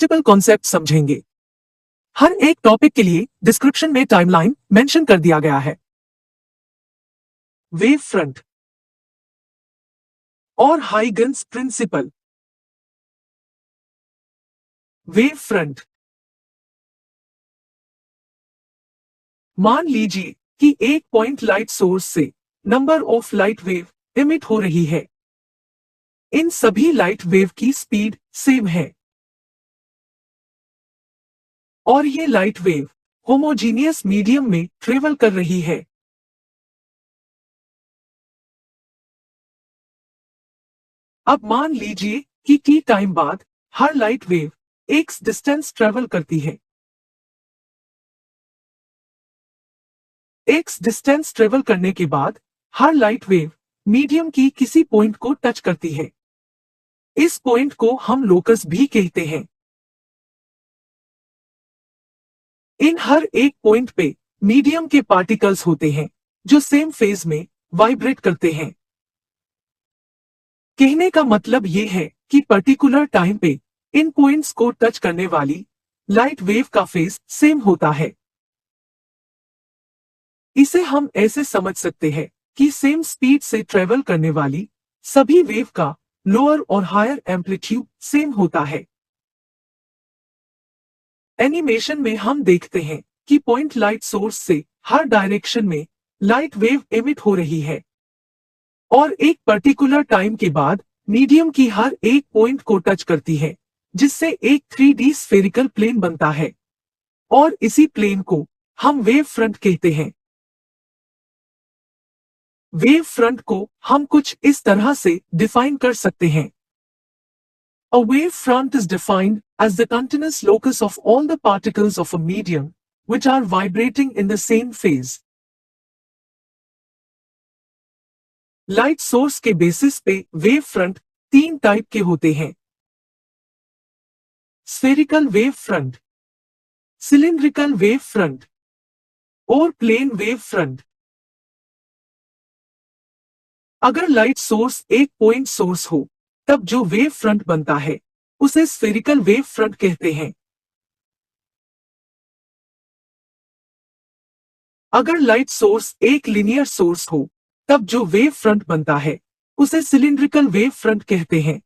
Multiple concept समझेंगे। हर एक topic के लिए डिस्क्रिप्शन में टाइमलाइन मेंशन कर दिया गया है। वेव फ्रंट और हाइगन्स प्रिंसिपल। Wave front. मान लीजिए कि एक पॉइंट लाइट सोर्स से number of light wave emit हो रही है। इन सभी लाइट वेव की स्पीड सेम है और ये लाइट वेव होमोजीनियस मीडियम में ट्रेवल कर रही है। अब मान लीजिए कि टी टाइम बाद हर light wave X distance travel करती है। एक्स डिस्टेंस ट्रेवल करने के बाद हर लाइट वेव मीडियम की किसी पॉइंट को टच करती है। इस पॉइंट को हम लोकस भी कहते हैं। इन हर एक पॉइंट पे मीडियम के पार्टिकल्स होते हैं जो सेम फेज में वाइब्रेट करते हैं। कहने का मतलब ये है कि पर्टिकुलर टाइम पे इन पॉइंट्स को टच करने वाली लाइट वेव का फेज सेम होता है। इसे हम ऐसे समझ सकते हैं कि सेम स्पीड से ट्रेवल करने वाली सभी वेव का लोअर और हायर एम्पलीट्यूड सेम होता है। एनिमेशन में हम देखते हैं कि पॉइंट लाइट सोर्स से हर डायरेक्शन में लाइट वेव एमिट हो रही है और एक पर्टिकुलर टाइम के बाद मीडियम की हर एक पॉइंट को टच करती है, जिससे एक 3D स्फेरिकल प्लेन बनता है और इसी प्लेन को हम वेव फ्रंट कहते हैं। वेव फ्रंट को हम कुछ इस तरह से डिफाइन कर सकते हैं। A wave front is defined as the continuous locus of all the particles of a medium which are vibrating in the same phase. Light source के बेसिस पे वेव फ्रंट तीन टाइप के होते हैं। Spherical wave front, cylindrical wave front और plane wave front. अगर light source एक point source हो तब जो वेव फ्रंट बनता है उसे स्फेरिकल वेव फ्रंट कहते हैं। अगर लाइट सोर्स एक लीनियर सोर्स हो तब जो वेव फ्रंट बनता है उसे सिलिंड्रिकल वेव फ्रंट कहते हैं।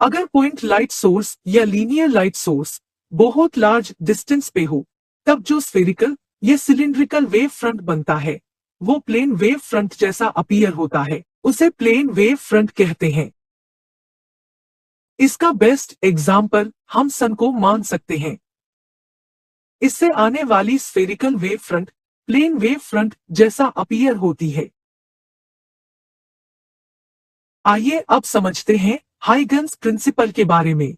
अगर पॉइंट लाइट सोर्स या लीनियर लाइट सोर्स बहुत लार्ज डिस्टेंस पे हो तब जो स्फेरिकल या सिलिंड्रिकल वेव फ्रंट बनता है वो प्लेन वेव फ्रंट जैसा अपीयर होता है, उसे प्लेन वेव फ्रंट कहते हैं। इसका बेस्ट एग्जाम्पल हम सन को मान सकते हैं। इससे आने वाली spherical wave front plane wave front जैसा अपीयर होती है। आइए अब समझते हैं हाइगन्स प्रिंसिपल के बारे में।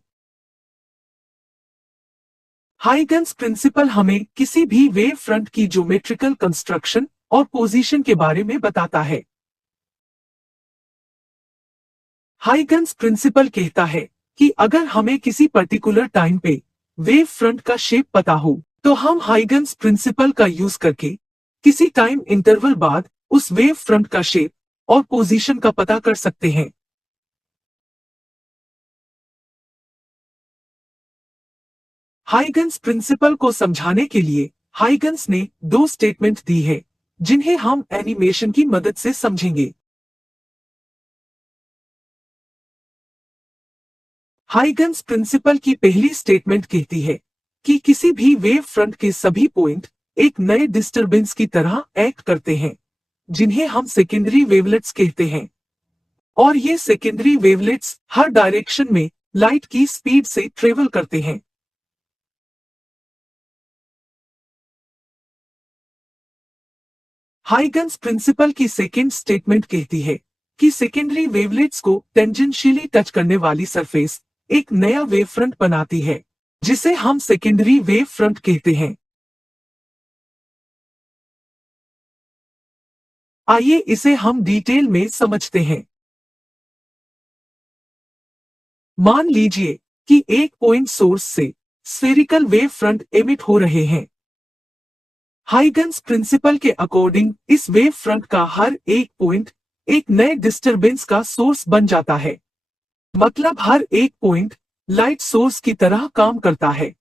हाइगन्स प्रिंसिपल हमें किसी भी वेव फ्रंट की ज्योमेट्रिकल कंस्ट्रक्शन और पोजीशन के बारे में बताता है। हाइगन्स प्रिंसिपल कहता है कि अगर हमें किसी पर्टिकुलर टाइम पे वेव फ्रंट का शेप पता हो तो हम हाइगन्स प्रिंसिपल का यूज करके किसी टाइम इंटरवल बाद उस वेव फ्रंट का शेप और पोजीशन का पता कर सकते हैं। हाइगन्स प्रिंसिपल को समझाने के लिए हाइगन्स ने दो स्टेटमेंट दी है जिन्हें हम एनिमेशन की मदद से समझेंगे। हाइगन्स प्रिंसिपल की पहली स्टेटमेंट कहती है कि किसी भी वेव फ्रंट के सभी पॉइंट एक नए डिस्टरबेंस की तरह एक्ट करते हैं जिन्हें हम सेकेंडरी वेवलेट्स कहते हैं और ये सेकेंडरी वेवलेट्स हर डायरेक्शन में लाइट की स्पीड से ट्रेवल करते हैं। हाइगन्स प्रिंसिपल की सेकेंड स्टेटमेंट कहती है कि सेकेंडरी वेवलेट्स को टेंजेंशियली टच करने वाली सरफेस एक नया वेव फ्रंट बनाती है जिसे हम सेकेंडरी वेव फ्रंट कहते हैं। आइए इसे हम डिटेल में समझते हैं। मान लीजिए कि एक पॉइंट सोर्स से स्फेरिकल वेव फ्रंट एमिट हो रहे हैं। हाइगन्स प्रिंसिपल के अकॉर्डिंग इस वेव फ्रंट का हर एक पॉइंट एक नए डिस्टरबेंस का सोर्स बन जाता है। मतलब हर एक पॉइंट लाइट सोर्स की तरह काम करता है।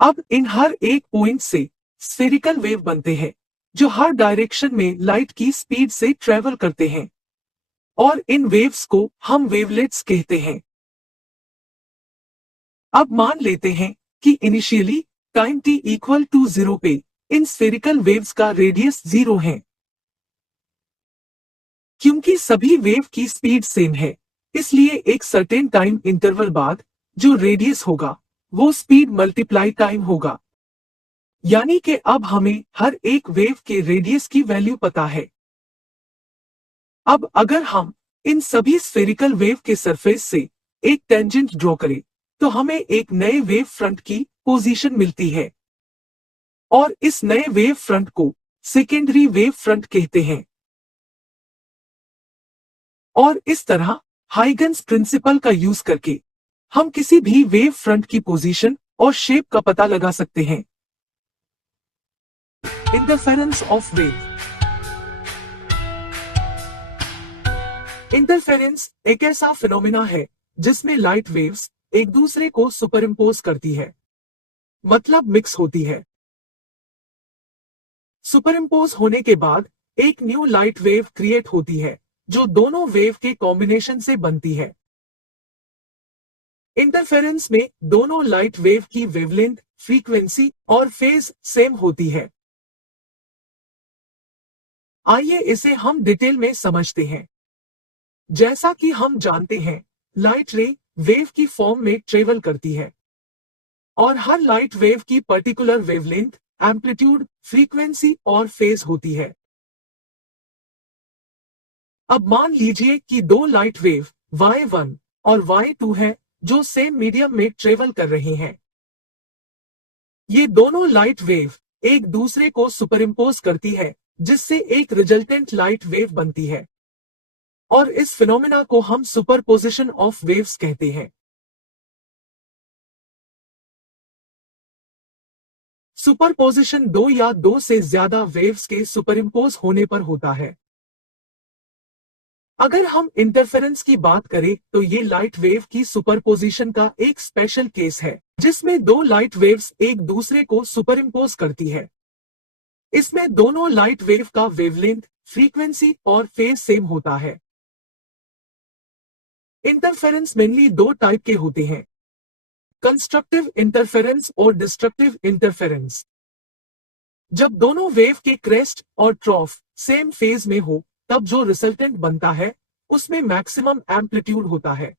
अब इन हर एक पॉइंट से स्फेरिकल वेव बनते हैं, जो हर डायरेक्शन में लाइट की स्पीड से ट्रेवल करते हैं, और इन वेव्स को हम वेवलेट्स कहते हैं। अब मान लेते हैं कि initially time t equal to 0 पे इन स्फेरिकल वेव्स का रेडियस 0 है। क्योंकि सभी वेव की स्पीड सेम है, इसलिए एक सर्टेन टाइम इंटरवल बाद जो रेडियस होगा वो स्पीड मल्टीप्लाई टाइम होगा। यानी कि अब हमें हर एक वेव के रेडियस की वैल्यू पता है। अब अगर हम इन सभी स्फेरिकल वेव के सरफेस से एक टेंजेंट ड्रॉ करें, तो हमें एक नए वेव फ्रंट की पोजीशन मिलती है, और इस नए वेव फ्रंट को सेकेंडरी वेव फ्रंट कहते हैं। और इस तरह हाइगन्स प्रिंसिपल का यूज करके हम किसी भी वेव फ्रंट की पोजीशन और शेप का पता लगा सकते हैं। Interference of wave. इंटरफेरेंस एक ऐसा फिनोमिना है जिसमें लाइट वेव्स एक दूसरे को सुपरइम्पोज करती है, मतलब मिक्स होती है। सुपरइम्पोज होने के बाद एक न्यू लाइट वेव क्रिएट होती है, जो दोनों वेव के कॉम्बिनेशन से बनती है। इंटरफेरेंस में दोनों लाइट वेव की वेवलेंथ, फ्रीक्वेंसी और फेज सेम होती है। आइए इसे हम डिटेल में समझते हैं। जैसा कि हम जानते हैं, लाइट रे वेव की फॉर्म में ट्रेवल करती है, और हर लाइट वेव की पर्टिकुलर वेवलेंथ, एम्पलीट्यूड, फ्रीक्वेंसी और फेज होती है। अब मान लीजिए कि दो लाइट वेव y1 और y2 है, जो सेम मीडियम में ट्रेवल कर रहे हैं। ये दोनों लाइट वेव एक दूसरे को सुपरइम्पोज करती है, जिससे एक रिजल्टेंट लाइट वेव बनती है, और इस फिनोमिना को हम सुपरपोजिशन ऑफ वेव्स कहते हैं। सुपरपोजिशन दो या दो से ज्यादा वेव्स के सुपरइम्पोज होने पर होता है। अगर हम इंटरफेरेंस की बात करें तो ये लाइट वेव की सुपरपोजिशन का एक स्पेशल केस है, जिसमें दो लाइट वेव्स एक दूसरे को सुपरइम्पोज करती है। इसमें दोनों लाइट वेव का वेवलेंथ, फ्रीक्वेंसी और फेज सेम होता है। इंटरफेरेंस मेनली दो टाइप के होते हैं, कंस्ट्रक्टिव इंटरफेरेंस और डिस्ट्रक्टिव इंटरफेरेंस। जब दोनों वेव के क्रेस्ट और ट्रॉफ सेम फेज में हो, तब जो रिजल्टेंट बनता है उसमें मैक्सिमम एम्पलीट्यूड होता है,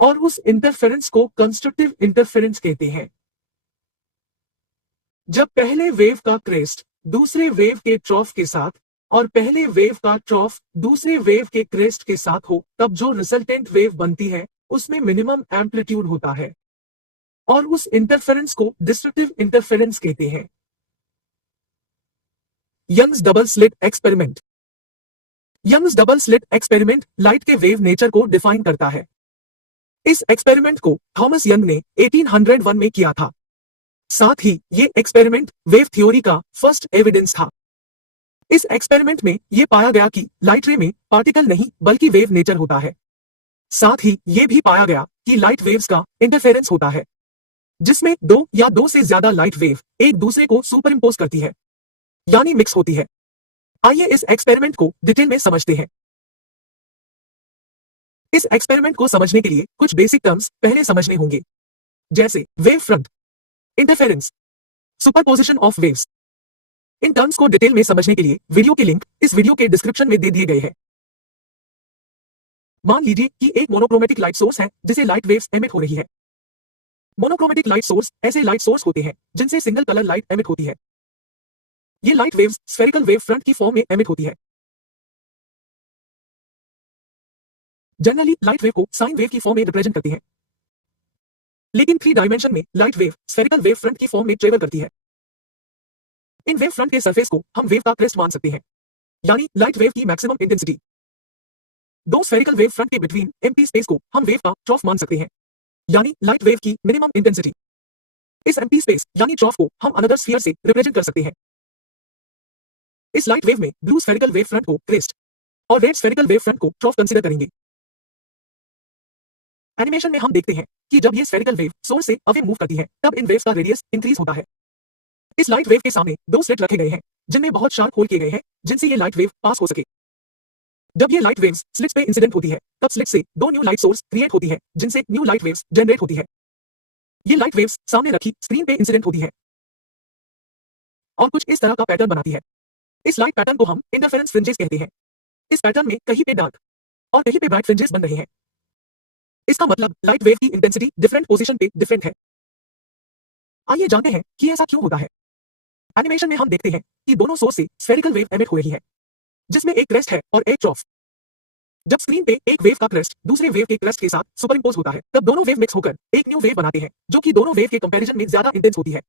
और उस इंटरफेरेंस को कंस्ट्रक्टिव इंटरफेरेंस कहते हैं। जब पहले वेव का क्रेस्ट दूसरे वेव के ट्रॉफ के साथ और पहले वेव का ट्रॉफ दूसरे वेव के क्रेस्ट के साथ हो, तब जो रिजल्टेंट वेव बनती है उसमें मिनिमम एम्पलीट्यूड होता है, और उस इंटरफेरेंस को डिस्ट्रक्टिव इंटरफेरेंस कहते हैं। Young's double slit experiment. Young's double slit experiment light के वेव नेचर को डिफाइन करता है। इस एक्सपेरिमेंट को थॉमस यंग ने 1801 में किया था। साथ ही ये एक्सपेरिमेंट वेव थ्योरी का फर्स्ट एविडेंस था। इस एक्सपेरिमेंट में यह पाया गया कि लाइट रे में पार्टिकल नहीं बल्कि वेव नेचर होता है। साथ ही यह भी पाया गया कि लाइट वेव्स का इंटरफेरेंस होता है, जिसमें दो या दो से ज्यादा लाइट वेव एक दूसरे को सुपरइम्पोज करती है, यानी मिक्स होती है। आइए इस एक्सपेरिमेंट को डिटेल में समझते हैं। इस एक्सपेरिमेंट को समझने के लिए कुछ बेसिक टर्म्स पहले समझने होंगे, जैसे wave front, interference, superposition of waves. In terms को डिटेल में समझने के लिए वीडियो के लिंक इस वीडियो के डिस्क्रिप्शन में दे दिए गए हैं। मान लीजिए कि एक मोनोक्रोमेटिक लाइट सोर्स है जिसे लाइट वेव्स एमिट हो रही है। मोनोक्रोमेटिक लाइट सोर्स ऐसे लाइट सोर्स होते हैं जिनसे सिंगल कलर लाइट एमिट होती है। ये light waves spherical wave front की फॉर्म में एमिट होती है। जनरली लाइट वेव को साइन वेव की फॉर्म में रिप्रेजेंट करते हैं, लेकिन 3 डायमेंशन में light wave spherical wave front की फॉर्म में ट्रेवल करती है। इन वेव फ्रंट के सरफेस को हम वेव का क्रेस्ट मान सकते हैं, यानी लाइट वेव की मैक्सिमम इंटेंसिटी। दो स्फेरिकल वेव फ्रंट के बिटवीन एम्प्टी स्पेस को हम वेव का ट्रॉफ मान सकते हैं, यानी लाइट वेव की मिनिमम इंटेंसिटी। इस एम्प्टी स्पेस यानी ट्रॉफ को हम अनदर स्फीयर से रिप्रेजेंट कर सकते हैं। इस लाइट वेव में ब्लू स्फेरिकल वेव फ्रंट को क्रेस्ट और रेड स्फेरिकल वेव फ्रंट को ट्रॉफ कंसीडर करेंगे। एनिमेशन में हम देखते हैं कि जब ये स्फेरिकल वेव सोर्स से अवे मूव करती है तब इन वेव्स का रेडियस इंक्रीज होता है। इस लाइट वेव के सामने दो स्लिट रखे गए हैं जिनमें बहुत शार्प होल किए गए हैं जिनसे ये लाइट वेव पास हो सके। जब ये लाइट वेव्स स्लिट्स पे इंसिडेंट होती है तब स्लिट से दो न्यू लाइट सोर्स क्रिएट होती है जिनसे न्यू लाइट वेव्स जनरेट होती है। ये लाइट वेव्स सामने रखी स्क्रीन पे इंसिडेंट होती है और कुछ इस तरह का पैटर्न बनाती है। इस लाइट पैटर्न को हम इंटरफेरेंस फ्रिंजेस कहते हैं। इस पैटर्न में कहीं पे डार्क और कहीं पे ब्राइट फ्रिंजेस बन रहे हैं। इसका मतलब लाइट वेव की इंटेंसिटी डिफरेंट पोजीशन पे डिफरेंट है। आइए जानते हैं कि ऐसा क्यों होता है। एनिमेशन में हम देखते हैं कि दोनों सोर्स से स्फेरिकल वेव एमिट हो रही है जिसमें एक क्रेस्ट है और एक ट्रॉफ। जब स्क्रीन पे एक वेव का क्रेस्ट दूसरे वेव के क्रेस्ट के साथ सुपरइम्पोज होता है तब दोनों वेव मिक्स होकर एक न्यू वेव बनाते हैं जो कि दोनों वेव के कंपैरिजन में ज्यादा इंटेंस होती है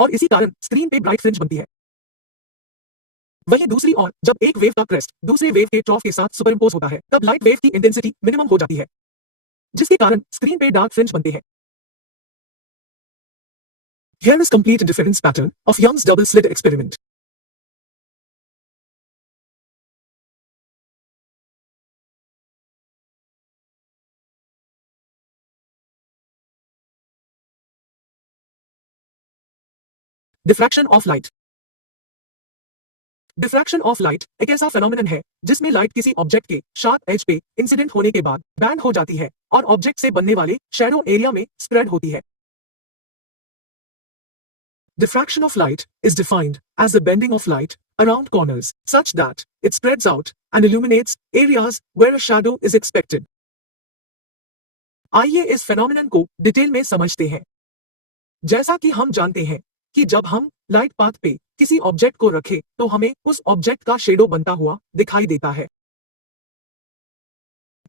और इसी कारण स्क्रीन पे ब्राइट फ्रिंज बनती है। वहीं दूसरी ओर जब एक वेव का क्रेस्ट दूसरे वेव के ट्रॉफ के साथ सुपरइम्पोज होता है तब लाइट वेव की इंटेंसिटी मिनिमम हो जाती है जिसके कारण स्क्रीन पे डार्क फ्रिंज बनते हैं। Here is complete interference pattern of Young's double slit experiment. Diffraction of light. Diffraction of light एक ऐसा फेनोमेनन है जिसमें लाइट किसी ऑब्जेक्ट के शार्प एज पे इंसिडेंट होने के बाद बैंड हो जाती है और ऑब्जेक्ट से बनने वाले शैडो एरिया में स्प्रेड होती है। Diffraction of light is defined as the bending of light around corners such that it spreads out and illuminates areas where a shadow is expected. आइए इस फेनोमेनन को डिटेल में समझते हैं। जैसा कि हम जानते हैं कि जब हम लाइट पाथ पे किसी ऑब्जेक्ट को रखें तो हमें उस ऑब्जेक्ट का शेडो बनता हुआ दिखाई देता है।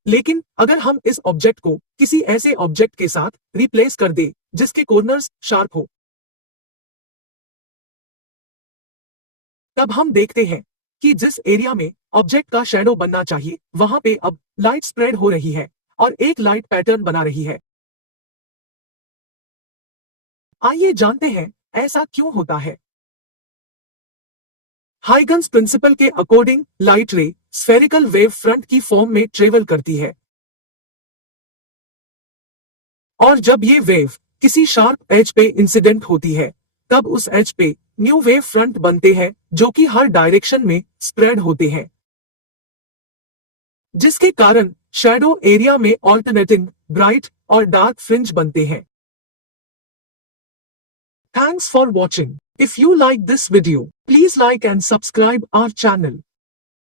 लेकिन अगर हम इस ऑब्जेक्ट को किसी ऐसे ऑब्जेक्ट के साथ रिप्लेस कर दे जिसके कॉर्नर्स शार्प हो तब हम देखते हैं कि जिस एरिया में ऑब्जेक्ट का शैडो बनना चाहिए वहां पे अब लाइट स्प्रेड हो रही है और एक लाइट पैटर्न बना रही है। आइए जानते हैं ऐसा क्यों होता है। हाइगन्स प्रिंसिपल के अकॉर्डिंग लाइट रे स्फेरिकल वेव फ्रंट की फॉर्म में ट्रेवल करती है और जब ये वेव किसी शार्प एज पे इंसिडेंट होती है तब उस एज पे न्यू वेव फ्रंट बनते हैं जो कि हर डायरेक्शन में स्प्रेड होते हैं जिसके कारण शैडो एरिया में ऑल्टरनेटिंग ब्राइट और डार्क फ्रिंज बनते हैं। Thanks for watching. If you like this video, please like and subscribe our channel.